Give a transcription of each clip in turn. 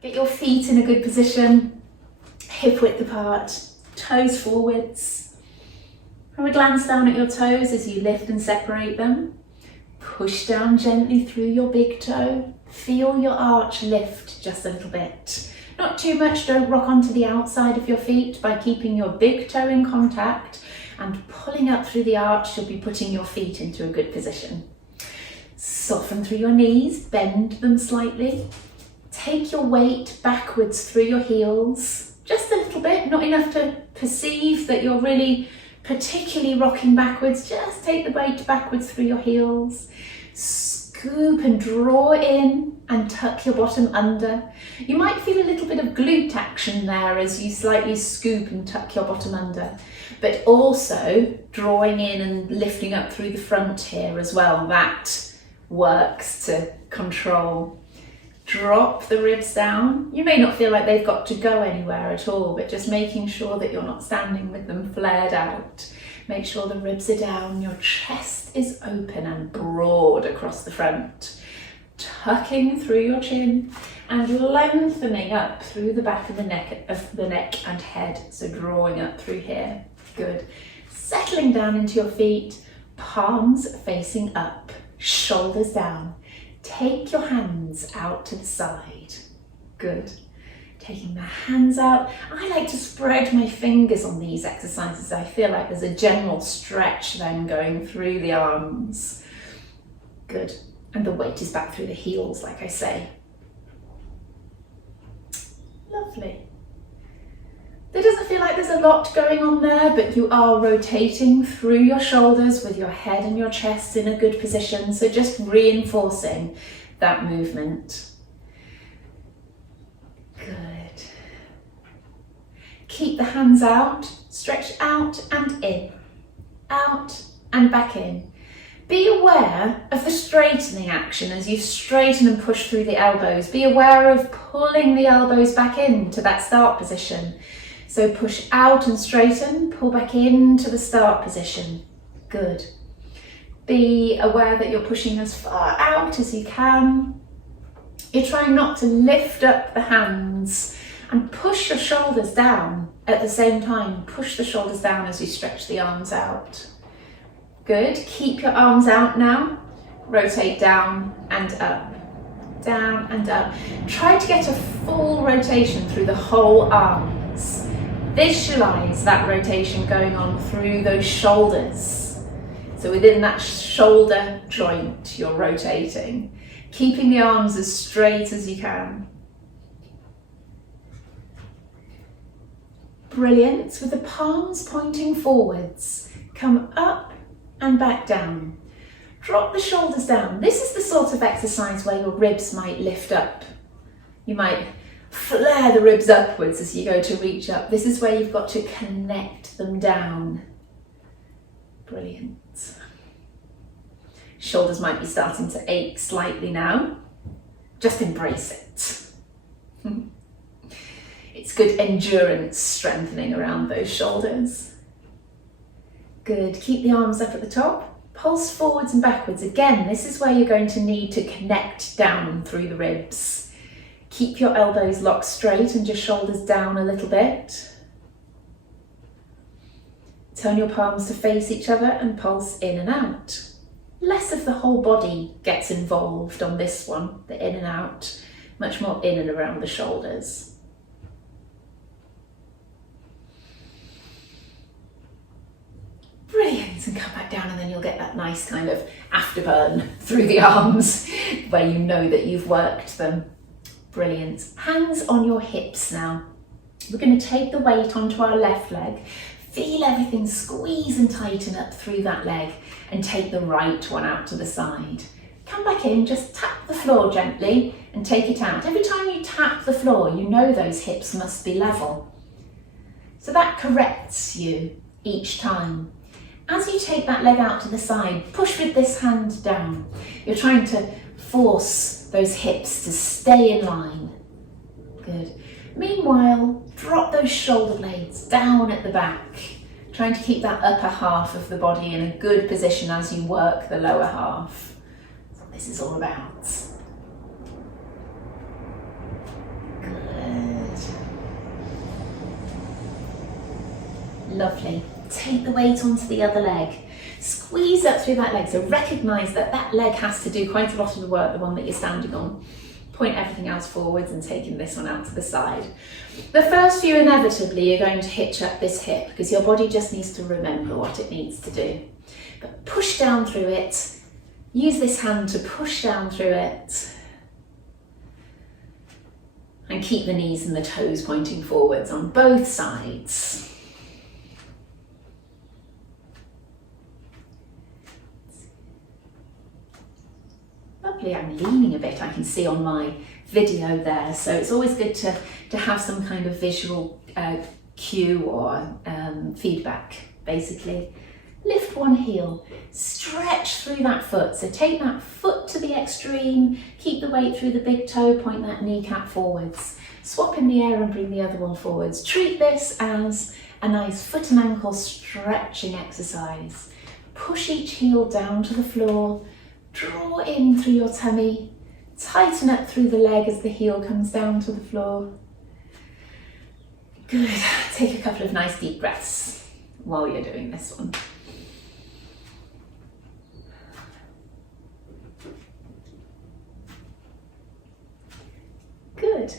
Get your feet in a good position, hip width apart, toes forwards. Have a glance down at your toes as you lift and separate them. Push down gently through your big toe. Feel your arch lift just a little bit. Not too much, don't rock onto the outside of your feet. By keeping your big toe in contact and pulling up through the arch, you'll be putting your feet into a good position. Soften through your knees, bend them slightly. Take your weight backwards through your heels, just a little bit, not enough to perceive that you're really particularly rocking backwards. Just take the weight backwards through your heels. Scoop and draw in and tuck your bottom under. You might feel a little bit of glute action there as you slightly scoop and tuck your bottom under, but also drawing in and lifting up through the front here as well. That works to control. Drop the ribs down. You may not feel like they've got to go anywhere at all, but just making sure that you're not standing with them flared out. Make sure the ribs are down, your chest is open and broad across the front. Tucking through your chin and lengthening up through the back of the neck and head. So drawing up through here. Good. Settling down into your feet, palms facing up, shoulders down. Take your hands out to the side. Good. Taking the hands out. I like to spread my fingers on these exercises. I feel like there's a general stretch then going through the arms. Good. And the weight is back through the heels, like I say. Lovely. There doesn't feel like there's a lot going on there, but you are rotating through your shoulders with your head and your chest in a good position. So just reinforcing that movement. Good. Keep the hands out, stretch out and in, out and back in. Be aware of the straightening action as you straighten and push through the elbows. Be aware of pulling the elbows back into that start position. So push out and straighten, pull back into the start position. Good. Be aware that you're pushing as far out as you can. You're trying not to lift up the hands and push your shoulders down at the same time. Push the shoulders down as you stretch the arms out. Good. Keep your arms out now. Rotate down and up. Down and up. Try to get a full rotation through the whole arms. Visualize that rotation going on through those shoulders. So within that shoulder joint, you're rotating, keeping the arms as straight as you can. Brilliant. With the palms pointing forwards, come up and back down. Drop the shoulders down. This is the sort of exercise where your ribs might lift up. You might flare the ribs upwards as you go to reach up. This is where you've got to connect them down. Brilliant. Shoulders might be starting to ache slightly now. Just embrace it. It's good endurance strengthening around those shoulders. Good. Keep the arms up at the top. Pulse forwards and backwards. Again, this is where you're going to need to connect down through the ribs. Keep your elbows locked straight and your shoulders down a little bit. Turn your palms to face each other and pulse in and out. Less of the whole body gets involved on this one, the in and out, much more in and around the shoulders. Brilliant, and come back down and then you'll get that nice kind of afterburn through the arms where you know that you've worked them. Brilliant. Hands on your hips now. We're going to take the weight onto our left leg. Feel everything squeeze and tighten up through that leg and take the right one out to the side. Come back in, just tap the floor gently and take it out. Every time you tap the floor, you know those hips must be level. So that corrects you each time. As you take that leg out to the side, push with this hand down. You're trying to force those hips to stay in line. Good. Meanwhile, drop those shoulder blades down at the back, trying to keep that upper half of the body in a good position as you work the lower half. That's what this is all about. Good. Lovely. Take the weight onto the other leg. Squeeze up through that leg. So recognise that that leg has to do quite a lot of the work, the one that you're standing on. Point everything else forwards and taking this one out to the side. The first few, inevitably, you're going to hitch up this hip because your body just needs to remember what it needs to do. But push down through it. Use this hand to push down through it. And keep the knees and the toes pointing forwards on both sides. Lovely, I'm leaning a bit, I can see on my video there, so it's always good to have some kind of visual cue or feedback, basically. Lift one heel, stretch through that foot, so take that foot to the extreme, keep the weight through the big toe, point that kneecap forwards, swap in the air and bring the other one forwards. Treat this as a nice foot and ankle stretching exercise. Push each heel down to the floor, draw in through your tummy, tighten up through the leg as the heel comes down to the floor. Good, take a couple of nice deep breaths while you're doing this one. Good.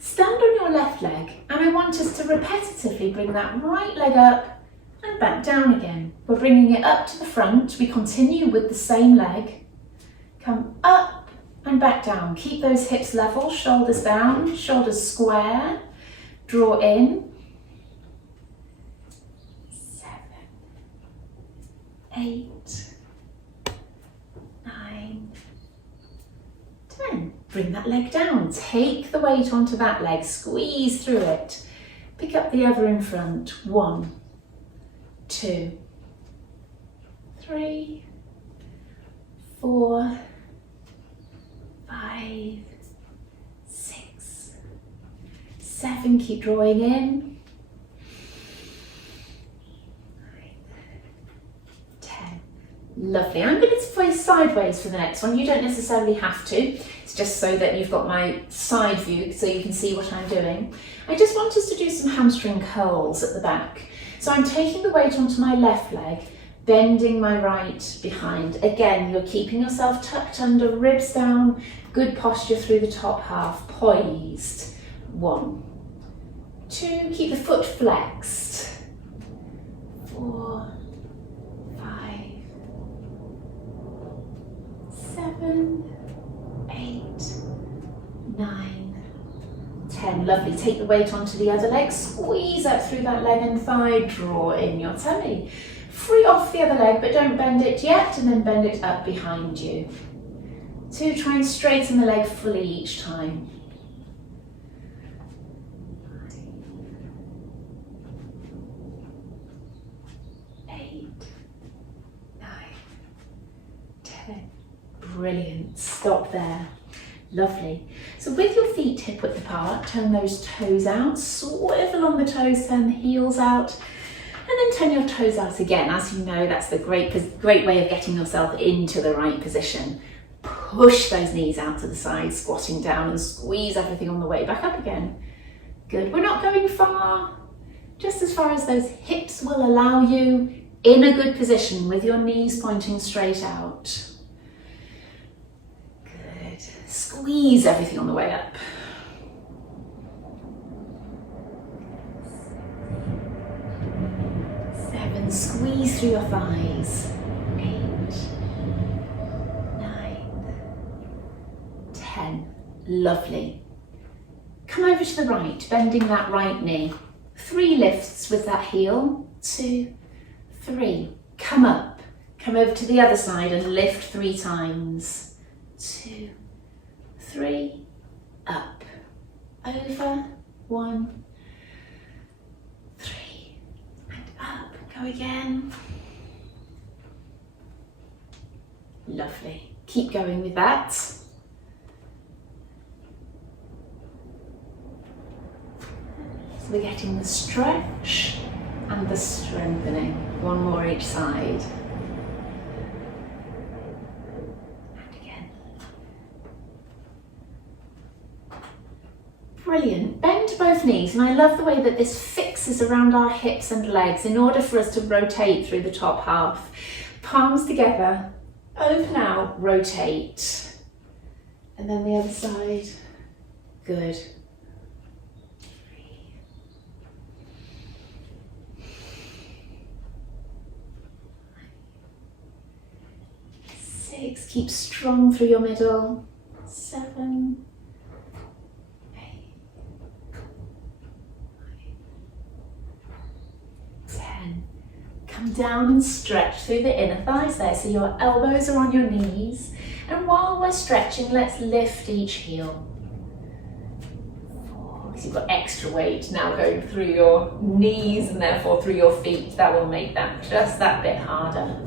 Stand on your left leg and I want us to repetitively bring that right leg up and back down again. We're bringing it up to the front. We continue with the same leg. Come up and back down. Keep those hips level, shoulders down, shoulders square. Draw in. 7, 8, 9, 10. Bring that leg down. Take the weight onto that leg. Squeeze through it. Pick up the other in front. 1, 2, 3, 4, 5, 6, 7. Keep drawing in. 9, 10. Lovely. I'm going to face sideways for the next one. You don't necessarily have to. It's just so that you've got my side view so you can see what I'm doing. I just want us to do some hamstring curls at the back. So I'm taking the weight onto my left leg, bending my right behind. Again, you're keeping yourself tucked under, ribs down, good posture through the top half, poised. 1, 2, keep the foot flexed. 4, 5, 7, 8, 9, 10. Lovely. Take the weight onto the other leg, squeeze up through that leg and thigh, draw in your tummy. Free off the other leg, but don't bend it yet, and then bend it up behind you. 2, try and straighten the leg fully each time. 8, 9, 10. Brilliant. Stop there. Lovely. So with your feet hip width apart, turn those toes out, swivel on the toes, turn the heels out, and then turn your toes out again. As you know, that's the great way of getting yourself into the right position. Push those knees out to the side, squatting down, and squeeze everything on the way back up again. Good. We're not going far, just as far as those hips will allow you, in a good position with your knees pointing straight out. Good. Squeeze everything on the way up. 7, squeeze through your thighs. 8, 9, 10. Lovely. Come over to the right, bending that right knee. 3 lifts with that heel. 2, 3. Come up. Come over to the other side and lift 3 times. 2, 3. Up. Over. 1, 3. And up. Go again. Lovely. Keep going with that. So we're getting the stretch and the strengthening. 1 more each side. And again. Brilliant. Bend both knees, and I love the way that this fixes is around our hips and legs in order for us to rotate through the top half. Palms together, open out, rotate. And then the other side. Good. 6, keep strong through your middle. 7, 8, 10. Come down and stretch through the inner thighs there, so your elbows are on your knees. And while we're stretching, let's lift each heel. 4, because you've got extra weight now going through your knees and therefore through your feet. That will make that just that bit harder.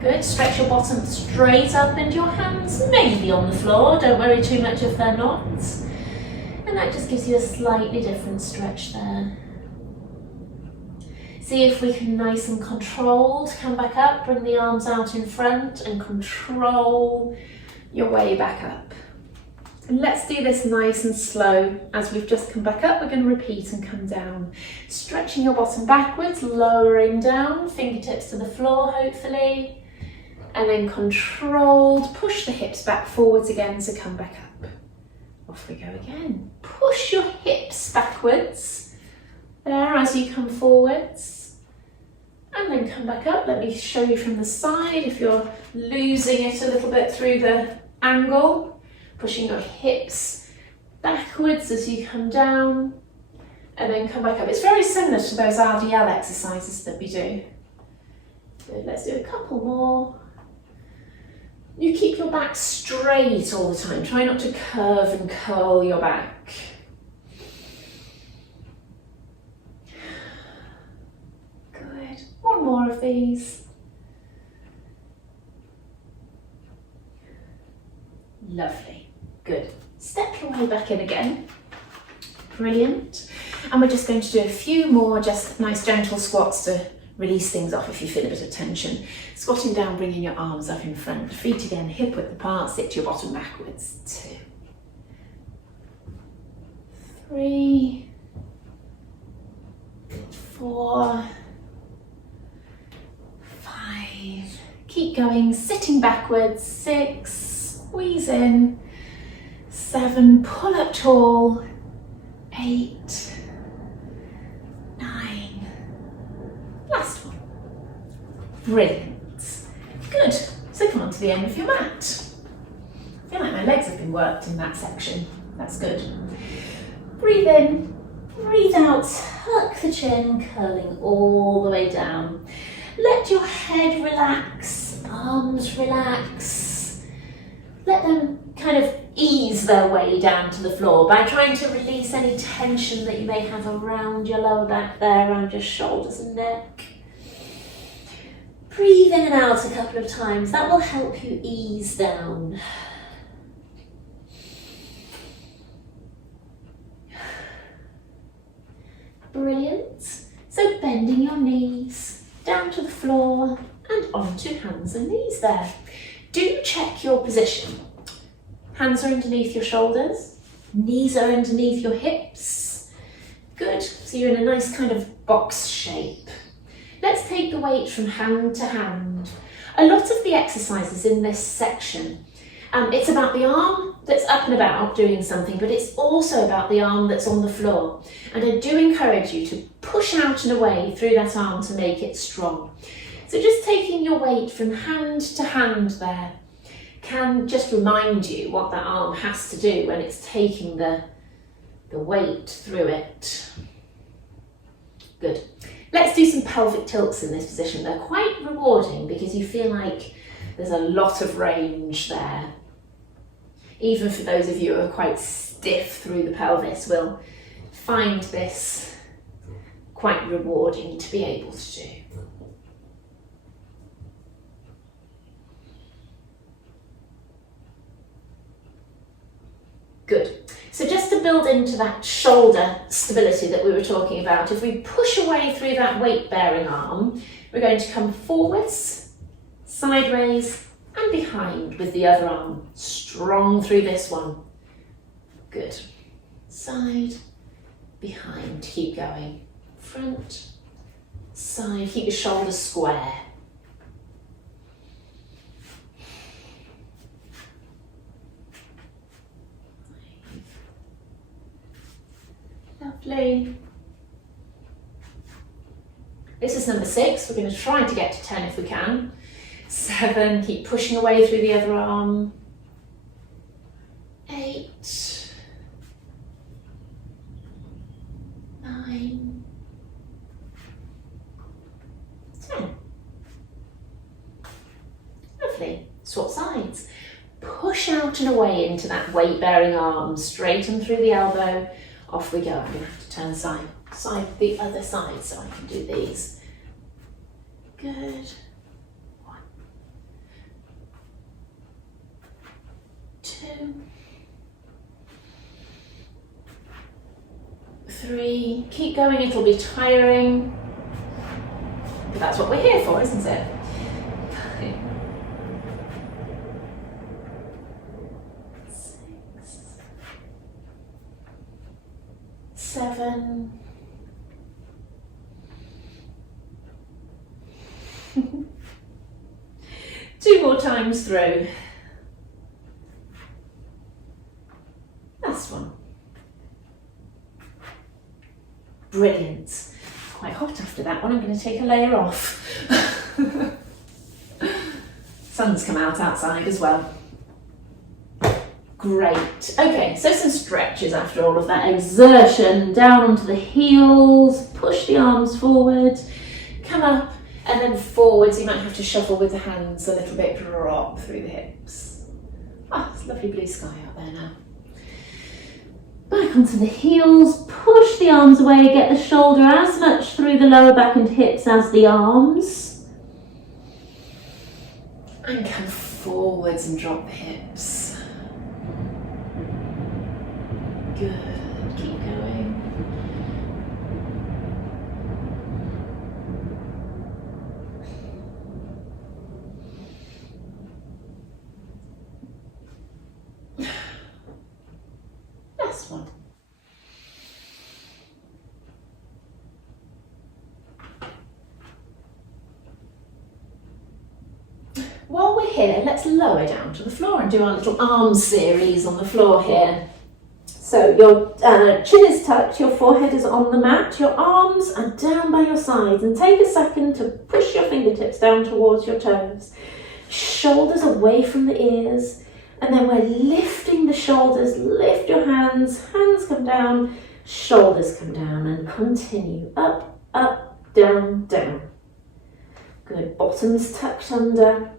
Good, stretch your bottom straight up and your hands maybe on the floor. Don't worry too much if they're not. And that just gives you a slightly different stretch there. See if we can nice and controlled, come back up, bring the arms out in front and control your way back up. And let's do this nice and slow. As we've just come back up, we're going to repeat and come down. Stretching your bottom backwards, lowering down, fingertips to the floor hopefully. And then controlled, push the hips back forwards again to come back up. Off we go again. Push your hips backwards there as you come forwards. And then come back up. Let me show you from the side if you're losing it a little bit through the angle. Pushing your hips backwards as you come down. And then come back up. It's very similar to those RDL exercises that we do. Good, let's do a couple more. You keep your back straight all the time. Try not to curve and curl your back. Good. One more of these. Lovely. Good. Step your way back in again. Brilliant. And we're just going to do a few more just nice gentle squats to release things off if you feel a bit of tension. Squatting down, bringing your arms up in front. Feet again, hip width apart, sit your bottom backwards. 2, 3, 4, 5. Keep going, sitting backwards. 6, squeeze in. 7, pull up tall. 8, 9. Last one. Brilliant. Good. So come on to the end of your mat. I feel like my legs have been worked in that section. That's good. Breathe in, breathe out, tuck the chin, curling all the way down. Let your head relax, arms relax. Let them kind of ease their way down to the floor by trying to release any tension that you may have around your lower back there, around your shoulders and neck. Breathe in and out a couple of times. That will help you ease down. Brilliant. So bending your knees down to the floor and onto hands and knees there. Do check your position. Hands are underneath your shoulders, knees are underneath your hips. Good, so you're in a nice kind of box shape. Let's take the weight from hand to hand. A lot of the exercises in this section, it's about the arm that's up and about doing something, but it's also about the arm that's on the floor. And I do encourage you to push out and away through that arm to make it strong. So just taking your weight from hand to hand there can just remind you what that arm has to do when it's taking the weight through it. Good. Let's do some pelvic tilts in this position. They're quite rewarding because you feel like there's a lot of range there. Even for those of you who are quite stiff through the pelvis, will find this quite rewarding to be able to do. Good. So just to build into that shoulder stability that we were talking about, if we push away through that weight-bearing arm, we're going to come forwards, sideways, and behind with the other arm. Strong through this one. Good. side, behind. Keep going. Front, side. Keep your shoulders square. Lovely. This is number 6. We're going to try to get to 10 if we can. 7. Keep pushing away through the other arm. 8. 9. 10. Lovely. Swap sides. Push out and away into that weight-bearing arm. Straighten through the elbow. Off we go. I'm going to have to turn side the other side so I can do these. Good. 1, 2, 3. Keep going, it'll be tiring. But that's what we're here for, isn't it? 5, 6, 7. 2 more times through. Last one. Brilliant. Quite hot after that one. I'm going to take a layer off. Sun's come out outside as well. Great. Okay, so some stretches after all of that exertion. Down onto the heels, push the arms forward, come up and then forwards. You might have to shuffle with the hands a little bit, drop through the hips. Ah, it's lovely blue sky out there now. Back onto the heels, push the arms away, get the shoulder as much through the lower back and hips as the arms. And come forwards and drop the hips. Good, keep going. Last one. While we're here, let's lower down to the floor and do our little arm series on the floor here. So your chin is tucked, your forehead is on the mat, your arms are down by your sides, and take a second to push your fingertips down towards your toes. Shoulders away from the ears, and then we're lifting the shoulders, lift your hands, hands come down, shoulders come down, and continue up, up, down, down. Good, bottoms tucked under,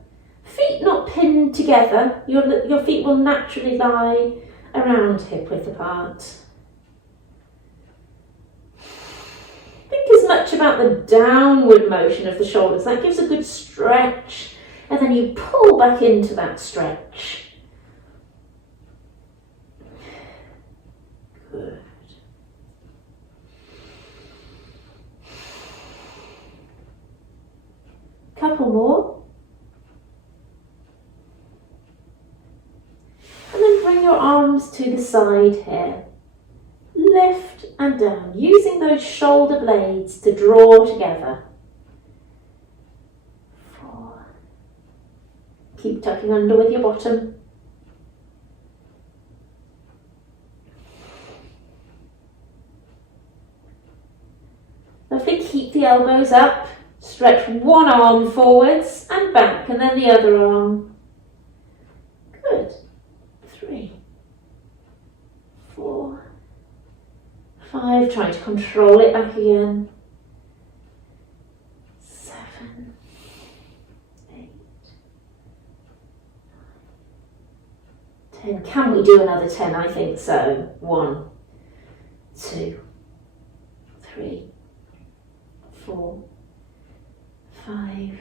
feet not pinned together, your feet will naturally lie around hip width apart. Think as much about the downward motion of the shoulders. That gives a good stretch, and then you pull back into that stretch. Good. Couple more. And then bring your arms to the side here. Lift and down, using those shoulder blades to draw together. 4. Keep tucking under with your bottom. 5. Lovely, keep the elbows up. Stretch one arm forwards and back, and then the other arm. Good. 3, 4, 5. Try to control it back again. 7, 8, 9, 10. Can we do another 10? I think so. 1, 2, 3, 4, 5,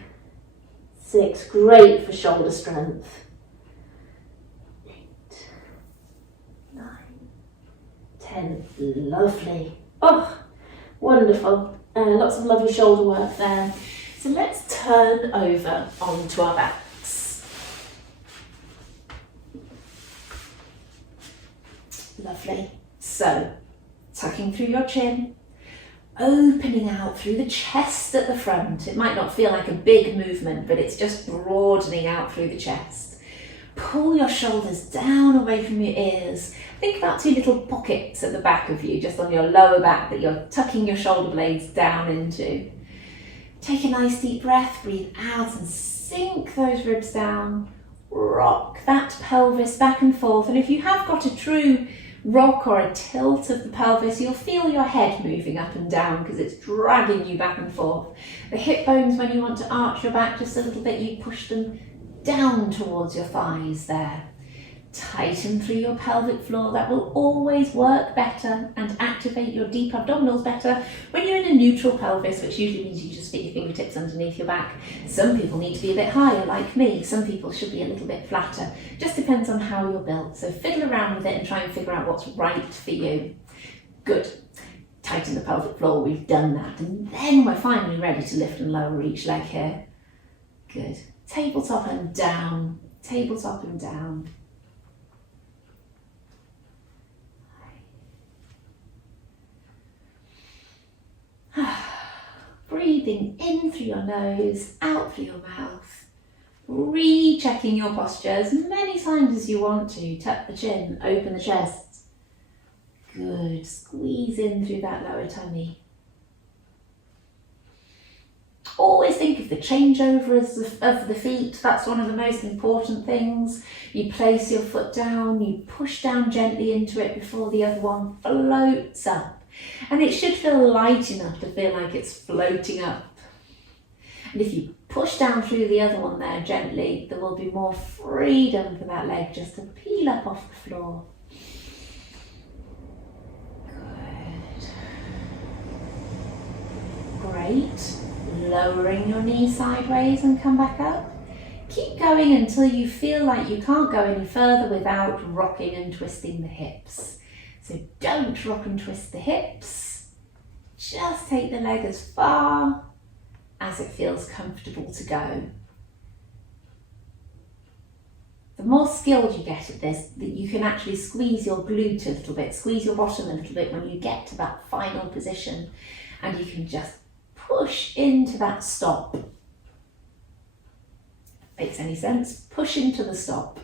6. Great for shoulder strength. 10. Lovely. Oh, wonderful. Lots of lovely shoulder work there. So let's turn over onto our backs. Lovely. So, tucking through your chin, opening out through the chest at the front. It might not feel like a big movement, but it's just broadening out through the chest. Pull your shoulders down away from your ears. Think about two little pockets at the back of you, just on your lower back, that you're tucking your shoulder blades down into. Take a nice deep breath, breathe out and sink those ribs down. Rock that pelvis back and forth. And if you have got a true rock or a tilt of the pelvis, you'll feel your head moving up and down because it's dragging you back and forth. The hip bones, when you want to arch your back just a little bit, you push them down towards your thighs there. Tighten through your pelvic floor. That will always work better and activate your deep abdominals better when you're in a neutral pelvis, which usually means you just fit your fingertips underneath your back. Some people need to be a bit higher, like me. Some people should be a little bit flatter. Just depends on how you're built. So fiddle around with it and try and figure out what's right for you. Good. Tighten the pelvic floor. We've done that. And then we're finally ready to lift and lower each leg here. Good. Tabletop and down. Tabletop and down. Breathing in through your nose, out through your mouth. Rechecking your posture as many times as you want to. Tuck the chin, open the chest. Good. Squeeze in through that lower tummy. Always think of the changeover of the feet. That's one of the most important things. You place your foot down, you push down gently into it before the other one floats up. And it should feel light enough to feel like it's floating up. And if you push down through the other one there gently, there will be more freedom for that leg just to peel up off the floor. Good. Great. Lowering your knee sideways and come back up. Keep going until you feel like you can't go any further without rocking and twisting the hips. So don't rock and twist the hips. Just take the leg as far as it feels comfortable to go. The more skilled you get at this, that you can actually squeeze your glute a little bit, squeeze your bottom a little bit when you get to that final position, and you can just push into that stop. Makes any sense? Push into the stop.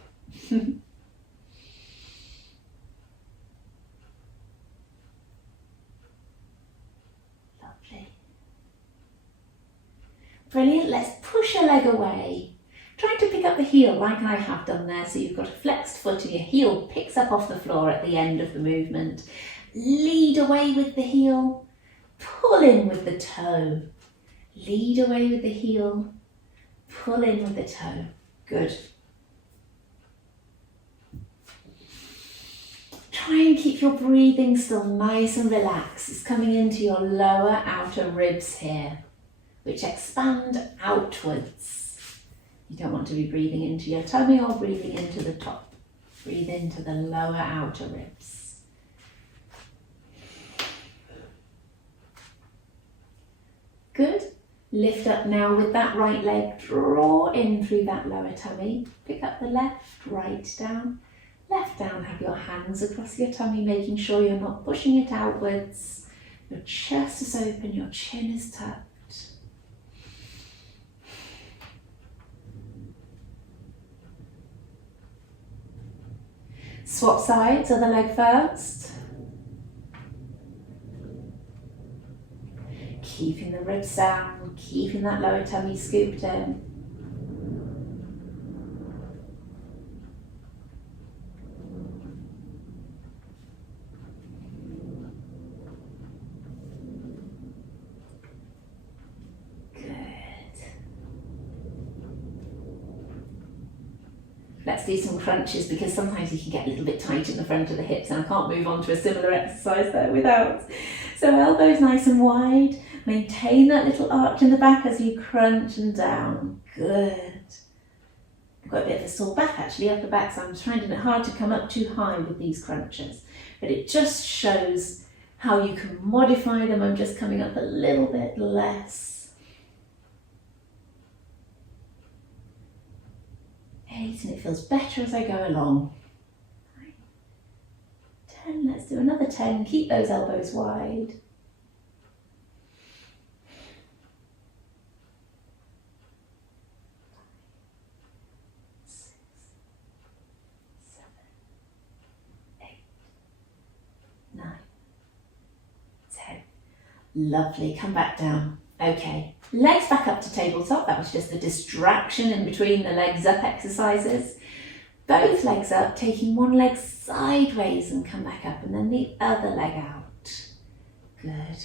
Brilliant, let's push a leg away. Try to pick up the heel like I have done there, so you've got a flexed foot and your heel picks up off the floor at the end of the movement. Lead away with the heel, pull in with the toe. Lead away with the heel, pull in with the toe. Good. Try and keep your breathing still nice and relaxed. It's coming into your lower outer ribs here, which expand outwards. You don't want to be breathing into your tummy or breathing into the top. Breathe into the lower outer ribs. Good. Lift up now with that right leg. Draw in through that lower tummy. Pick up the left, right down. Left down, have your hands across your tummy, making sure you're not pushing it outwards. Your chest is open, your chin is tucked. Swap sides, other leg first. Keeping the ribs down, keeping that lower tummy scooped in. Let's do some crunches, because sometimes you can get a little bit tight in the front of the hips, and I can't move on to a similar exercise there without. So elbows nice and wide, maintain that little arch in the back as you crunch and down. Good. I've got a bit of a sore back actually, upper back, so I'm finding it hard to come up too high with these crunches. But it just shows how you can modify them. I'm just coming up a little bit less. 8, and it feels better as I go along. 10, let's do another 10. 10. Keep those elbows wide. 6, 7, 8, 9, 10. Lovely. Come back down. Okay. Legs back up to tabletop. That was just the distraction in between the legs up exercises. Both legs up, taking one leg sideways and come back up, and then the other leg out. Good.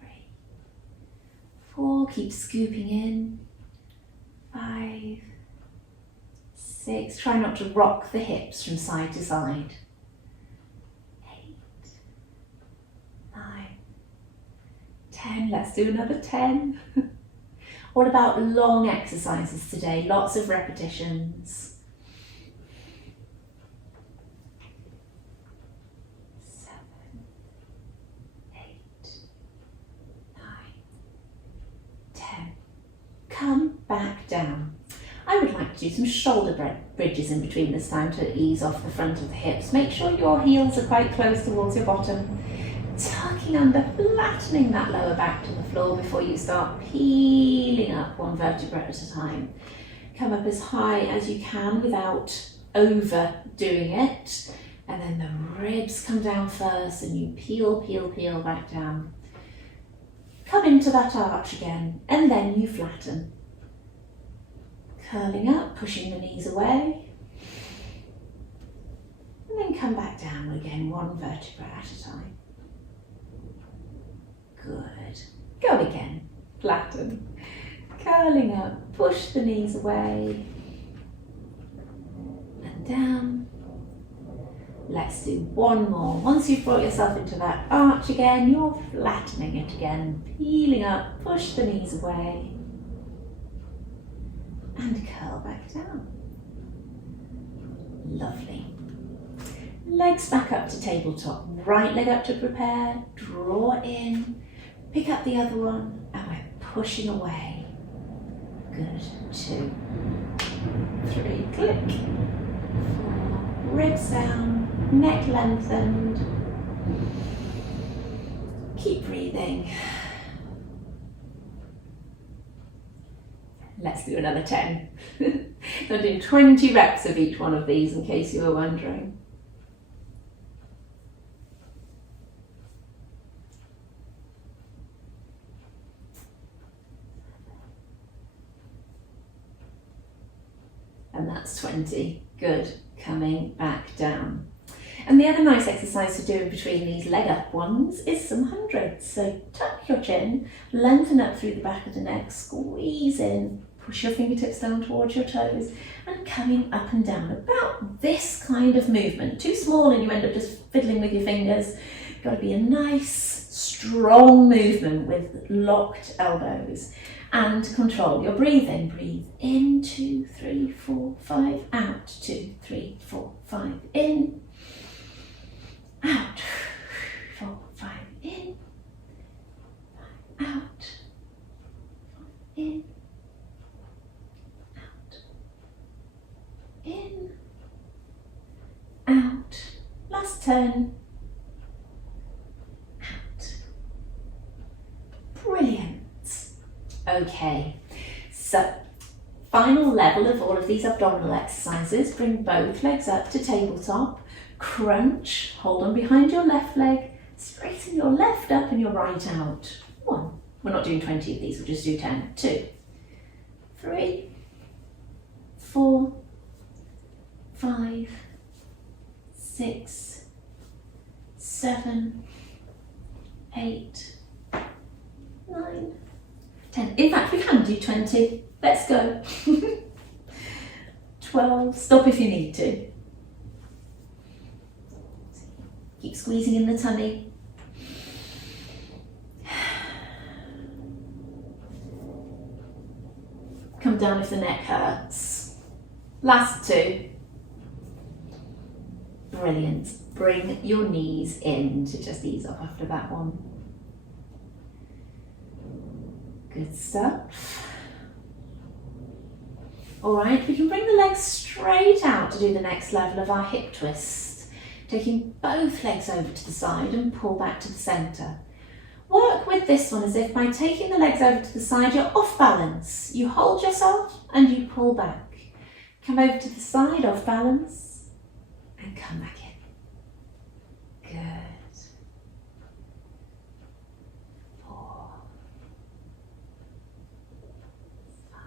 3, 4, keep scooping in. 5, 6, try not to rock the hips from side to side. 8, 9, 10, let's do another 10. All about long exercises today, lots of repetitions. 7, 8, 9, 10. Come back down. I would like to do some shoulder bridges in between this time to ease off the front of the hips. Make sure your heels are quite close towards your bottom. Tucking under, flattening that lower back to the floor before you start peeling up one vertebra at a time. Come up as high as you can without overdoing it. And then the ribs come down first and you peel back down. Come into that arch again and then you flatten. Curling up, pushing the knees away. And then come back down again, one vertebra at a time. Good. Go again. Flatten. Curling up, push the knees away. And down. Let's do one more. Once you've brought yourself into that arch again, you're flattening it again. Peeling up, push the knees away. And curl back down. Lovely. Legs back up to tabletop. Right leg up to prepare. Draw in. Pick up the other one. And we're pushing away. Good. 2, 3. Click. 4. Ribs down. Neck lengthened. Keep breathing. Let's do another 10. I'm doing 20 reps of each one of these in case you were wondering. And that's 20. Good. Coming back down. And the other nice exercise to do in between these leg up ones is some hundreds. So tuck your chin, lengthen up through the back of the neck, squeeze in, push your fingertips down towards your toes, and coming up and down. About this kind of movement. Too small and you end up just fiddling with your fingers. Got to be a nice, strong movement with locked elbows. And control your breathing. Breathe in, 2, 3, 4, 5, out, 2, 3, 4, 5, in, out, 4, 5, in, out, in, out, in, out, last turn, out. Brilliant. Okay, so final level of all of these abdominal exercises, bring both legs up to tabletop, crunch, hold on behind your left leg, straighten your left up and your right out. 1, we're not doing 20 of these, we'll just do 10. 2, 3, 4, 5, 6, 7, 8, 9, 10. In fact, we can do 20. Let's go. 12. Stop if you need to. Keep squeezing in the tummy. Come down if the neck hurts. Last 2. Brilliant. Bring your knees in to just ease off after that one. Good stuff. All right, we can bring the legs straight out to do the next level of our hip twist. taking both legs over to the side and pull back to the centre. Work with this one as if by taking the legs over to the side, you're off balance. You hold yourself and you pull back. Come over to the side, off balance, and come back in. Good. 4, 5,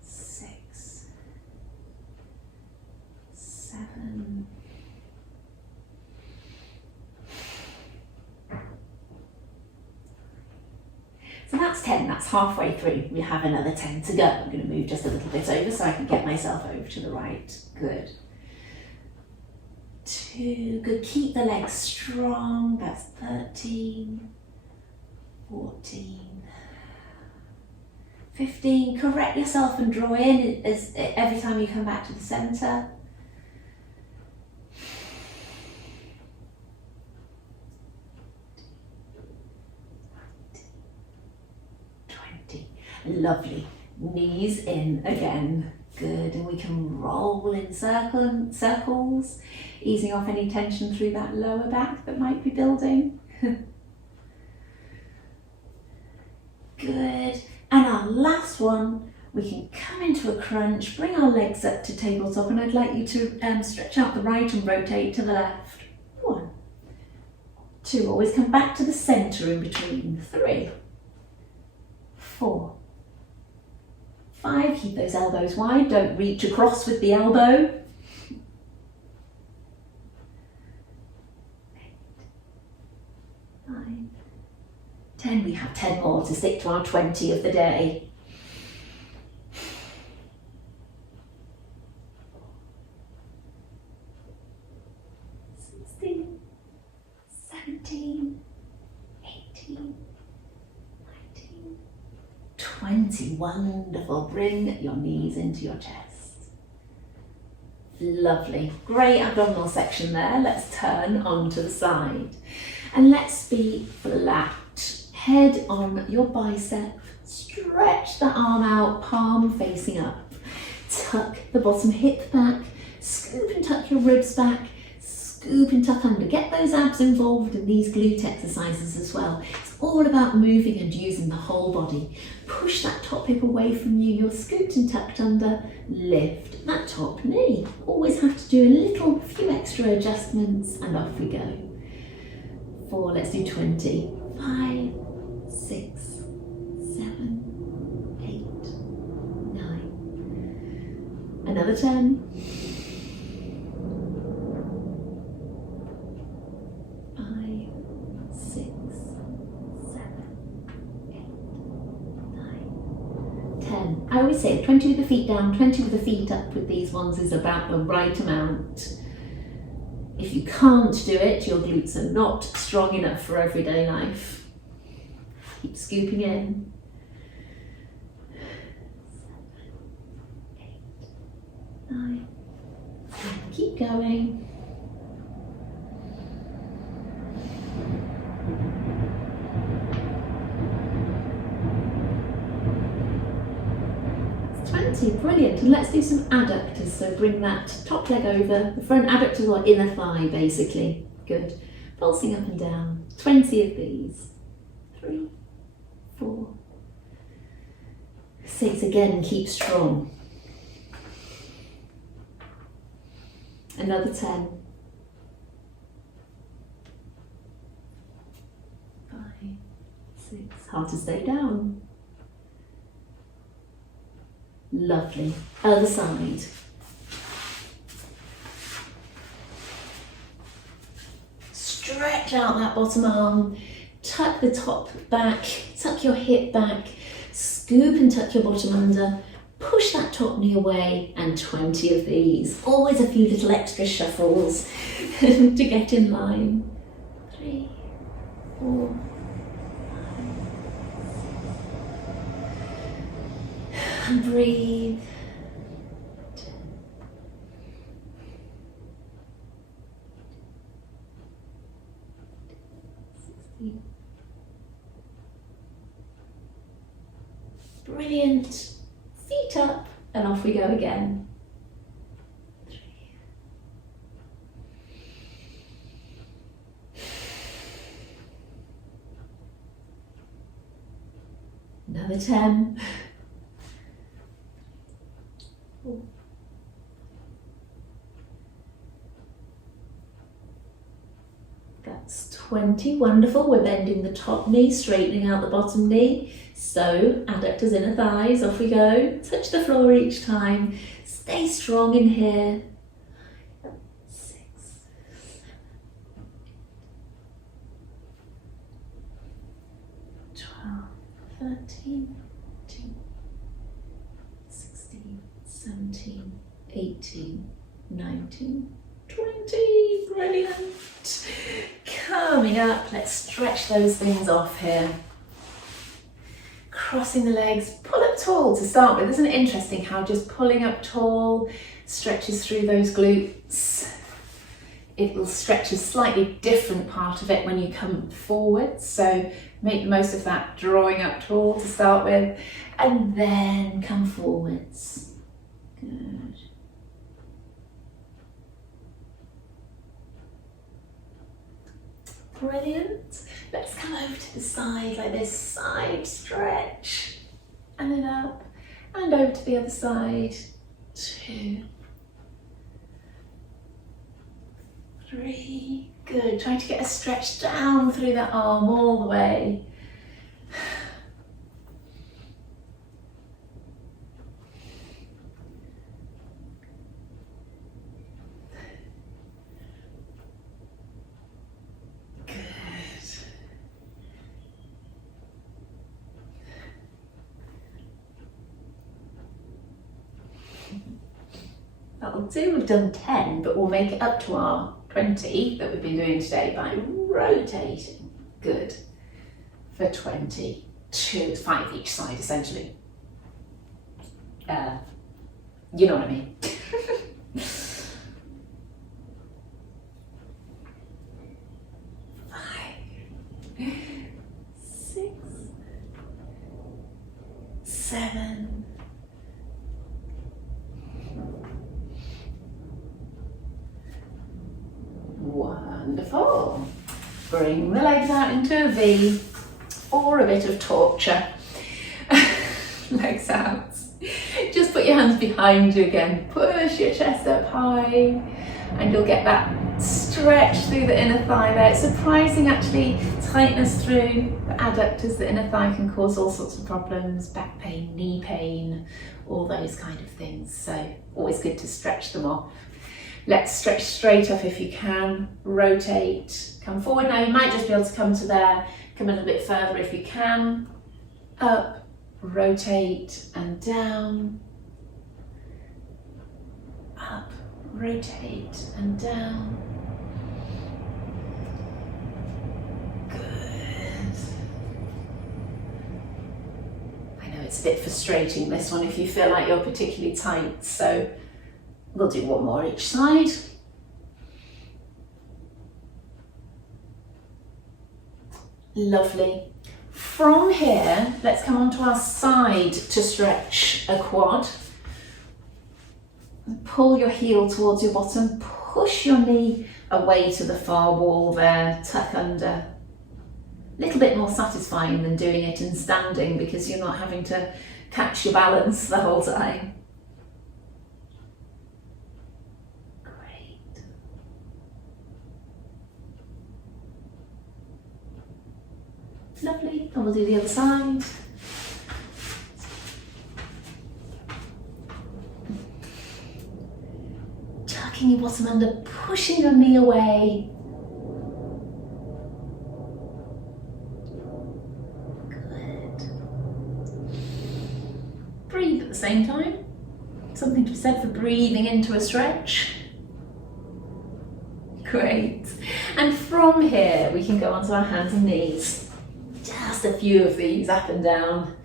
6, 7. So that's 10, that's halfway through. We have another 10 to go. I'm going to move just a little bit over so I can get myself over to the right. Good. 2, good. Keep the legs strong. That's 13, 14, 15. Correct yourself and draw in as every time you come back to the centre. 20. Lovely. Knees in again. Good. And we can roll in circles, easing off any tension through that lower back that might be building. Good. And our last one, we can come into a crunch, bring our legs up to tabletop, and I'd like you to stretch out the right and rotate to the left. 1, 2, always come back to the centre in between. 3, 4, 5, keep those elbows wide, don't reach across with the elbow. 8, 9, 10, we have 10 more to stick to our 20 of the day. 16, 17, 18, 19, 20. Wonderful. Bring your knees into your chest. Lovely. Great abdominal section there. Let's turn onto the side. And let's be flat. Head on your bicep. Stretch the arm out, palm facing up. Tuck the bottom hip back. Scoop and tuck your ribs back. Scoop and tuck under. Get those abs involved in these glute exercises as well. It's all about moving and using the whole body. Push that top hip away from you. You're scooped and tucked under. Lift that top knee. Always have to do a few extra adjustments, and off we go. 4, let's do 20. 5, 6, 7, 8, 9. Another 10. 10. I always say 20 with the feet down, 20 with the feet up with these ones is about the right amount. If you can't do it, your glutes are not strong enough for everyday life. Keep scooping in. 7, 8, 9, 10. Keep going. 20, brilliant. And let's do some adductors. So bring that top leg over, the front adductors or inner thigh basically. Good. Pulsing up and down. 20 of these. 3, 4, 6. Again, keep strong. Another 10. 5, 6. Hard to stay down. Lovely. Other side. Stretch out that bottom arm. Tuck the top back. Tuck your hip back. Scoop and tuck your bottom under. Push that top knee away, and 20 of these. Always a few little extra shuffles to get in line. 3, 4, 5. And breathe. 16. Brilliant. Feet up, and off we go again. 3, Another 10. That's 20, wonderful. We're bending the top knee, straightening out the bottom knee. So, adductors, inner thighs, off we go. Touch the floor each time. Stay strong in here. 6, 7, 12, 13, 14, 16, 17, 18, 19, 20, brilliant. Coming up, let's stretch those things off here. Crossing the legs, pull up tall to start with. Isn't it interesting how just pulling up tall stretches through those glutes? It will stretch a slightly different part of it when you come forward, so make the most of that, drawing up tall to start with, and then come forwards. Good. Brilliant. Let's come over to the side like this, side stretch, and then up, and over to the other side. 2, 3, good. Try to get a stretch down through that arm all the way. That'll do, we've done 10, but we'll make it up to our 20 that we've been doing today by rotating. Good. For 20, 5 each side essentially. You know what I mean. 5, 6, 7, wonderful. Bring the legs out into a V or a bit of torture. Legs out. Just put your hands behind you again. Push your chest up high and you'll get that stretch through the inner thigh there. It's surprising actually, tightness through the adductors, the inner thigh can cause all sorts of problems, back pain, knee pain, all those kind of things. So always good to stretch them off. Let's stretch straight up if you can, rotate, come forward. Now you might just be able to come to there, come a little bit further if you can, up, rotate and down, up, rotate and down. Good. I know it's a bit frustrating this one if you feel like you're particularly tight, so we'll do one more each side. Lovely. From here, let's come onto our side to stretch a quad. Pull your heel towards your bottom, push your knee away to the far wall there, tuck under. A little bit more satisfying than doing it in standing because you're not having to catch your balance the whole time. Lovely, and we'll do the other side. Tucking your bottom under, pushing your knee away. Good. Breathe at the same time. Something to be said for breathing into a stretch. Great. And from here, we can go onto our hands and knees. Just a few of these up and down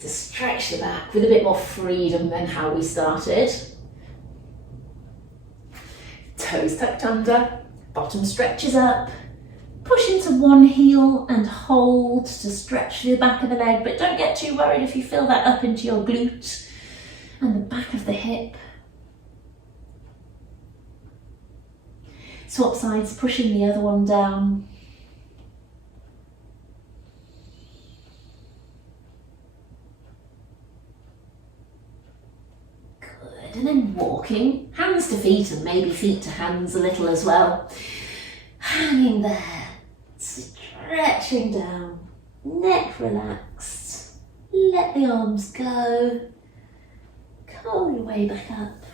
to stretch the back with a bit more freedom than how we started. Toes tucked under, bottom stretches up. Push into one heel and hold to stretch the back of the leg, but don't get too worried if you feel that up into your glute and the back of the hip. Swap sides, pushing the other one down. And then walking, hands to feet and maybe feet to hands a little as well. Hanging there, stretching down, neck relaxed. Let the arms go. Pull your way back up.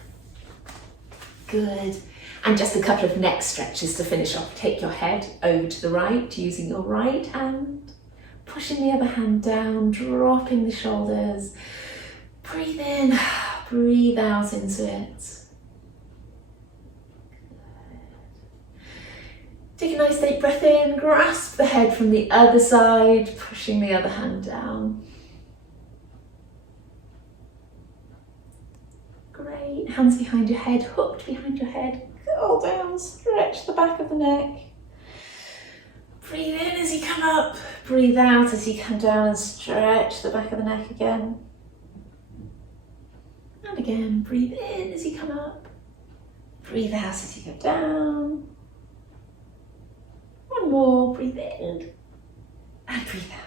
Good. And just a couple of neck stretches to finish off. Take your head over to the right using your right hand. Pushing the other hand down, dropping the shoulders. Breathe in, breathe out into it. Take a nice deep breath in, grasp the head from the other side, pushing the other hand down. Great, hands behind your head, hooked behind your head, curl down, stretch the back of the neck. Breathe in as you come up, breathe out as you come down and stretch the back of the neck again. And again, breathe in as you come up, breathe out as you go down. One more, breathe in and breathe out.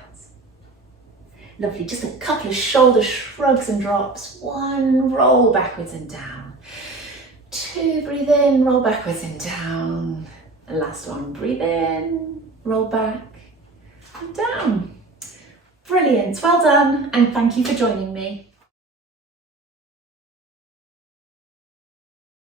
Lovely, just a couple of shoulder shrugs and drops. One, roll backwards and down. Two, breathe in, roll backwards and down. And last one, breathe in, roll back and down. Brilliant, well done, and thank you for joining me.